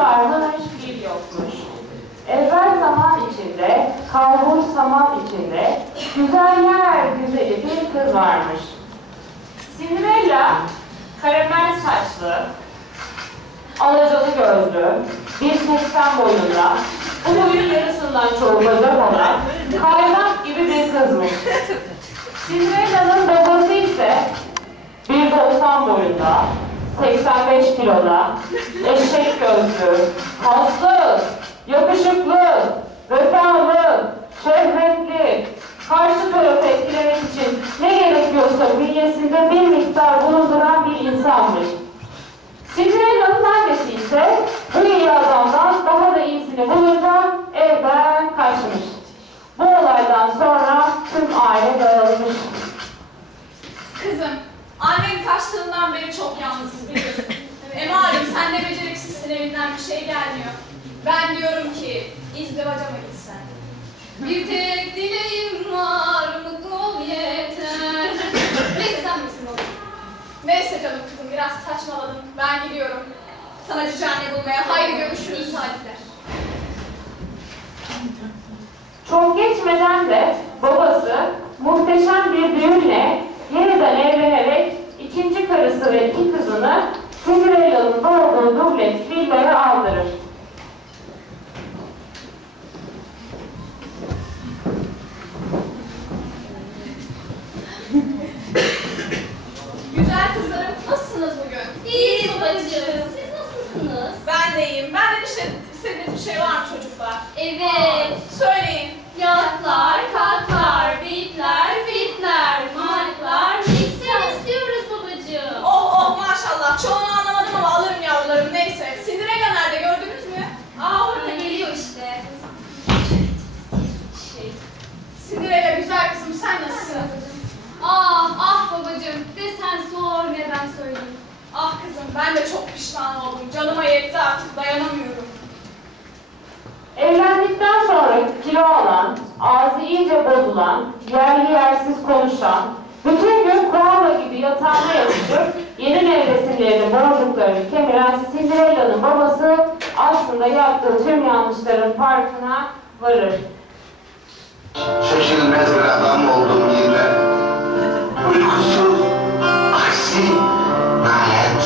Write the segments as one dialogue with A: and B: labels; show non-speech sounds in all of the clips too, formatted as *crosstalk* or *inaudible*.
A: varmış bir yokmuş. Evvel zaman içinde, kalbur zaman içinde, güzel yer güzeli bir kız varmış. Cinderella, karamel saçlı, alacalı gözlü, 1.80 boyunda, bu boyun yarısından çoğu bacak olan, kaymak gibi bir kızmış. Cinderella'nın babası ise 1.90 boyunda, 85 kiloda, eşek gözlü, kaslı, yakışıklı, vefalı, şehvetli, karşı tarafı etkilemek için ne gerekiyorsa bünyesinde bir miktar bulunduran bir insanmış. Cinderella'nın annesi ise bu iyi adamdan daha da iyisini bulunca evden kaçmış. Bu olaydan sonra tüm aile dağılmış.
B: Kızım, annenin kaçtığından beri çok yalnızız biliyorsun. e malum sen de beceriksizsin evinden bir şey gelmiyor. Ben diyorum ki izdivaca mı gitsen? Bir tek dileğim var, mutlu ol yeter. Neyse sen misin oğlum? Neyse canım kızım biraz saçmaladım. Ben gidiyorum. Sana cici bulmaya. Haydi görüşürüz. Saatler.
A: Çok geçmeden de babası muhteşem bir düğünle yeniden evlenerek ikinci karısı ve iki kızını Cinderella'nın doğduğu dubleks villaya aldırır.
B: De sen
C: sor ne ben söyleyeyim.
B: Ah kızım ben de çok pişman oldum. Canıma yetti artık dayanamıyorum.
A: Evlendikten sonra kilo alan, ağzı iyice bozulan, yerli yersiz konuşan, bütün gün koala gibi yatağına yapışıp yeni nevresimlerini, boncuklarını kemiren Cinderella'nın babası aslında yaptığı tüm yanlışların farkına varır.
D: Çekilmez bir adam oldum yine. Uykusuz, aksi, nalet.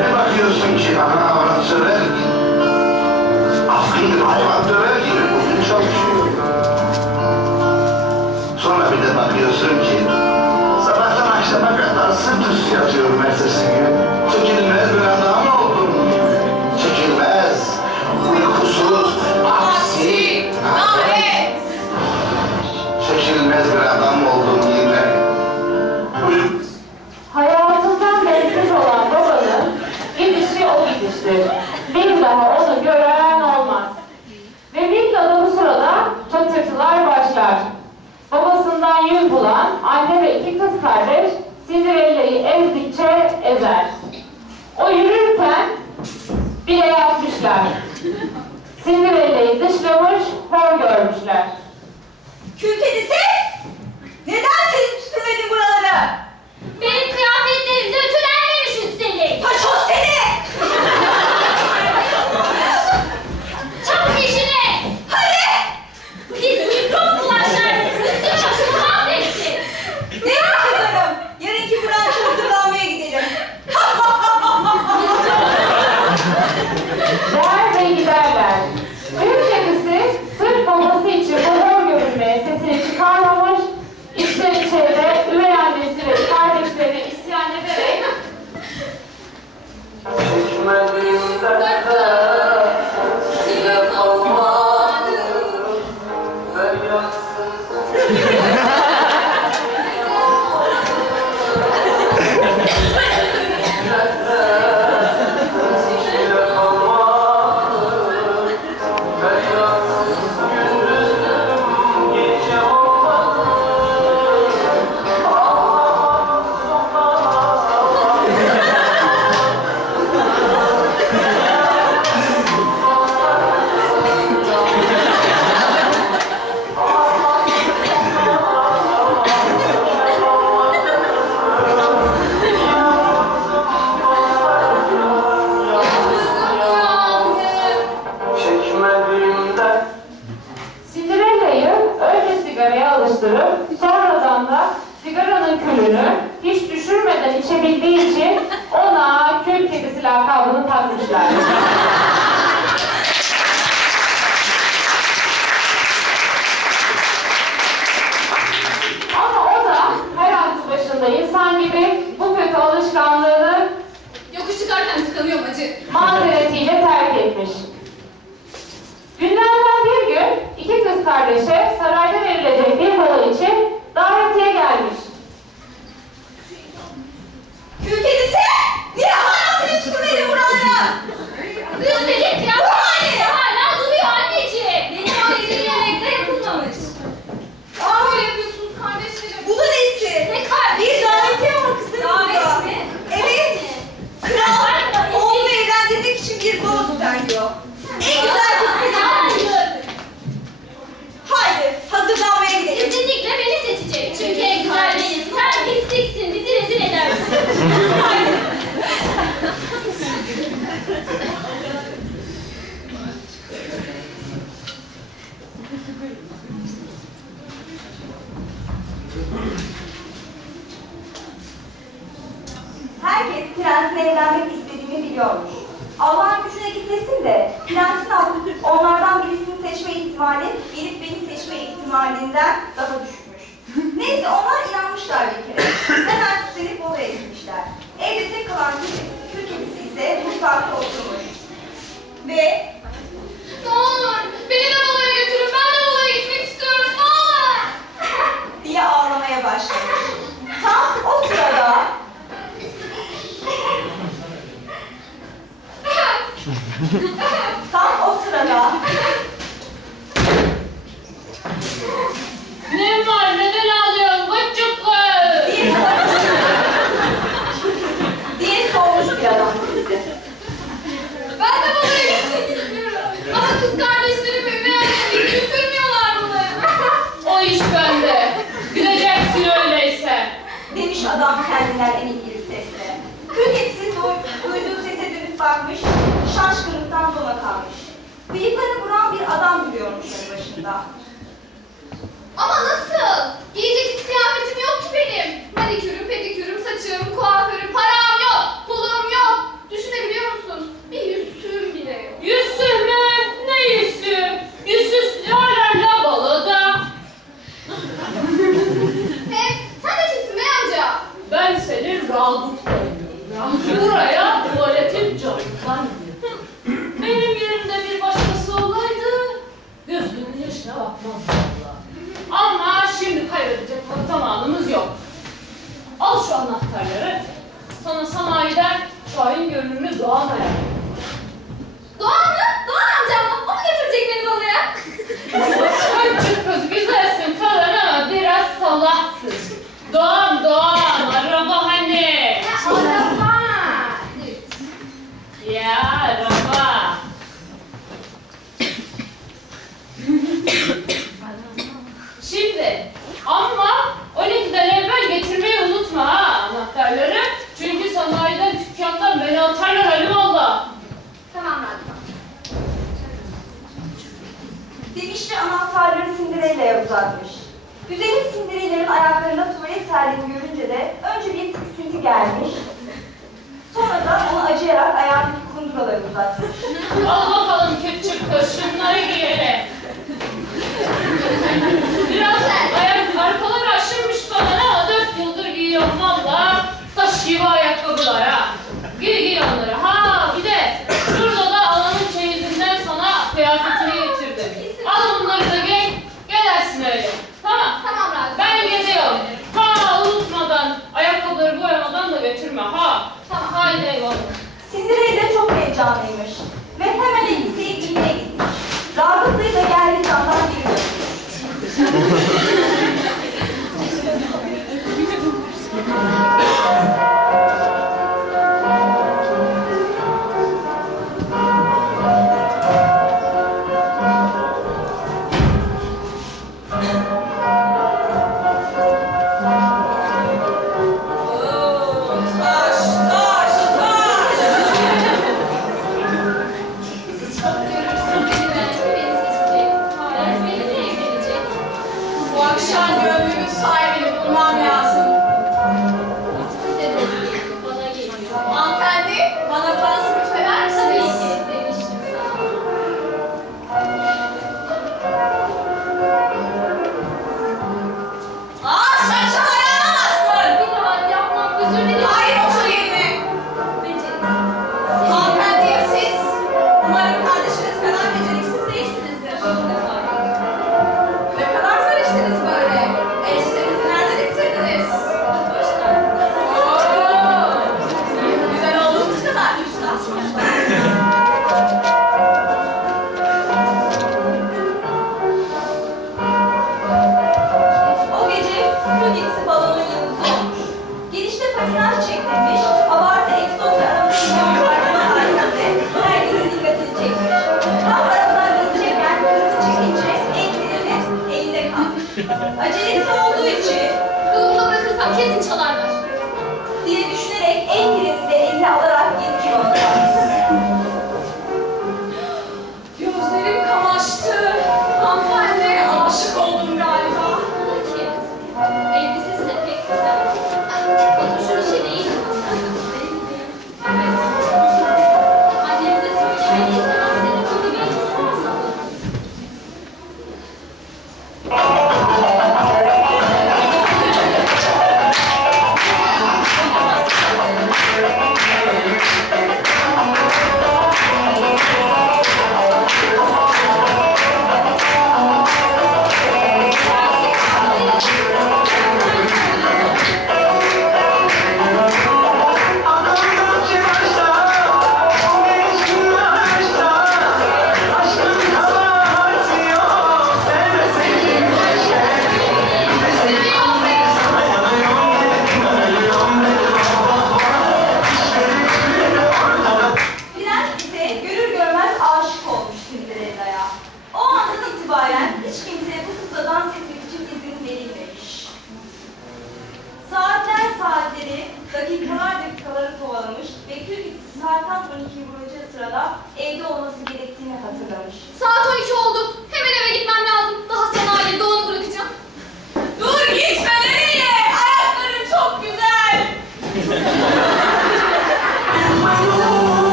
D: Ne bakıyorsun ki ana avrat söver gibi? Askıydı hayvan döver gibi. Sonra bir de bakıyorsun ki sabahtan akşama kadar sırt üstü yatıyorum
A: anne ve iki kız kardeş Cinderella'yı ezdikçe ezer. O yürürken bile yapmışlar. Cinderella'yı dışlamış, hor görmüşler.
E: Kül kedisi! Neden silip süpürmedin buraları?
C: Benim kıyafetlerim de ütülenmemiş üstelik.
E: Paşos seni!
C: ölüyorum acı.
A: Mazeretiyle terk etmiş. Günlerden bir gün iki kız kardeşe sarayda verilecek bir balo için
E: Herkes prensle evlenmek istediğini biliyormuş. Allah'ın gücüne gitmesin de prensin onlardan birisini seçme ihtimali gelip beni seçme ihtimalinden daha düşükmüş. Neyse onlar inanmışlar bir kere. Hemen süslenip oraya gitmişler. Evde tek kalan kül kedisi ise mutfakta oturmuş. Ve...
C: Ne olur beni de
A: 있습니다. Kişi anahtarları
E: Sindirella'ya uzatmış. Güzelim Sindirella'nın ayaklarında tuvalet terliğini görünce de önce bir tiksinti gelmiş. Sonra da ona acıyarak ayağındaki kunduraları uzatmış.
A: Al bakalım küçük kız şunları giyelim. Biraz ayak arkaları aşırmış bana ha. Dört yıldır giyiyorum valla. Taş gibi ayakkabılar ha. Giy giy onları.
E: Dağ English.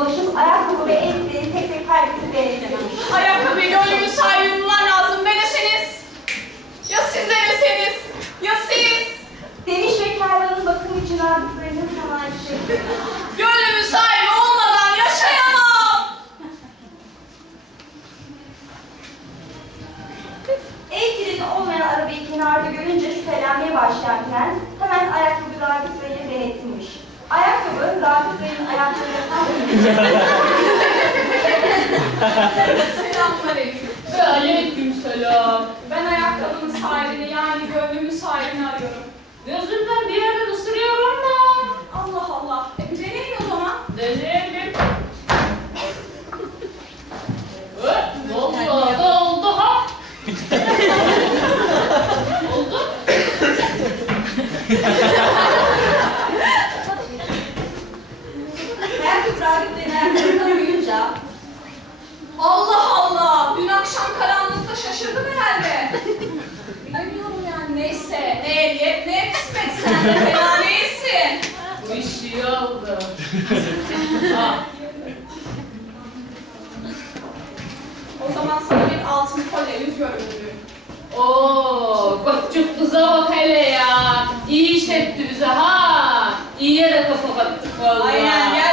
E: Dolaşıp ayakkabı ve el freni tek tek herkesi denetlemiş.
B: Ayakkabıyı gönlümün sahibi bulman lazım. Ne deseniz? Ya siz ne deseniz? Ya siz?
E: Demiş ve kervanın bakım için aldıklarını sanayisi.
B: Gönlümün sahibi olmadan yaşayamam.
E: El freni olmayan arabayı kenarda görünce şüphelenmeye başlayan prens hemen ayakkabı denetlemiş. Ayakkabı Rafet Bey'in ayaklarına *laughs* tam
B: Selamünaleyküm.
A: Ve aleykümselam.
B: Ben ayakkabının sahibini yani gönlümün sahibini arıyorum.
A: Gözümden bir yerden ısırıyorum da.
B: Allah Allah. E deneyin o zaman.
A: Deneyelim. Evet, vallahi da oldu ha. oldu.
E: Ayakkabı Rafet Bey'in ayaklarına uyunca
B: Allah Allah. Dün akşam karanlıkta şaşırdım herhalde. Bilemiyorum yani. Neyse. Ne eliyet ne kısmet sen de fena değilsin.
A: Bu iş iyi oldu.
B: O zaman sana bir altın kolye yüz görümlü.
A: Oo, küçük kıza bak hele ya. İyi iş etti bize ha. İyiye de kafa kattık vallahi.
B: Aynen gel